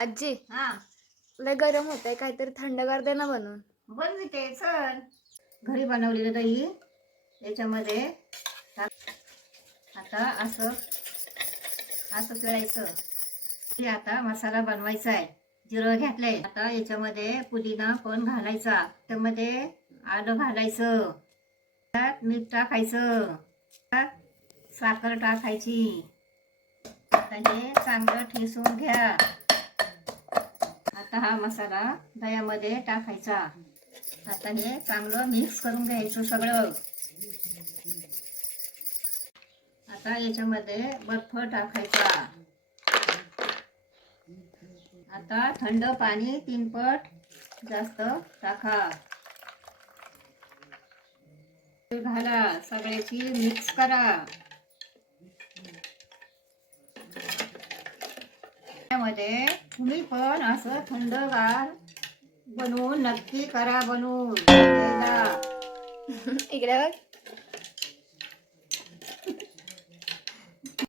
आजी हा लय गरम होत आहे, काहीतरी थंडगार दे ना बनवून. बनविते चल. घरी बनवलेलं दही याच्यामध्ये आता असं असं करायचं. आता मसाला बनवायचा आहे. जिरं घातलंय. आता याच्यामध्ये पुदिना पण घालायचा. त्यामध्ये आलं घालायचं. त्यात मीठ टाकायचं. त्यात साखर टाकायची. आता हे चांगलं ठेसून घ्या. आता हा मसाला दह्यामध्ये टाकायचा. आता हे चांगलं मिक्स करून घ्यायचं सगळं. आता याच्यामध्ये बर्फ टाकायचा. आता थंड पाणी 3 पट जास्त टाका. घाला, सगळ्याची मिक्स करा. त्यामध्ये तुम्ही पण असं थंडगार बनवून नक्की करा बनवून. इकडे बघ.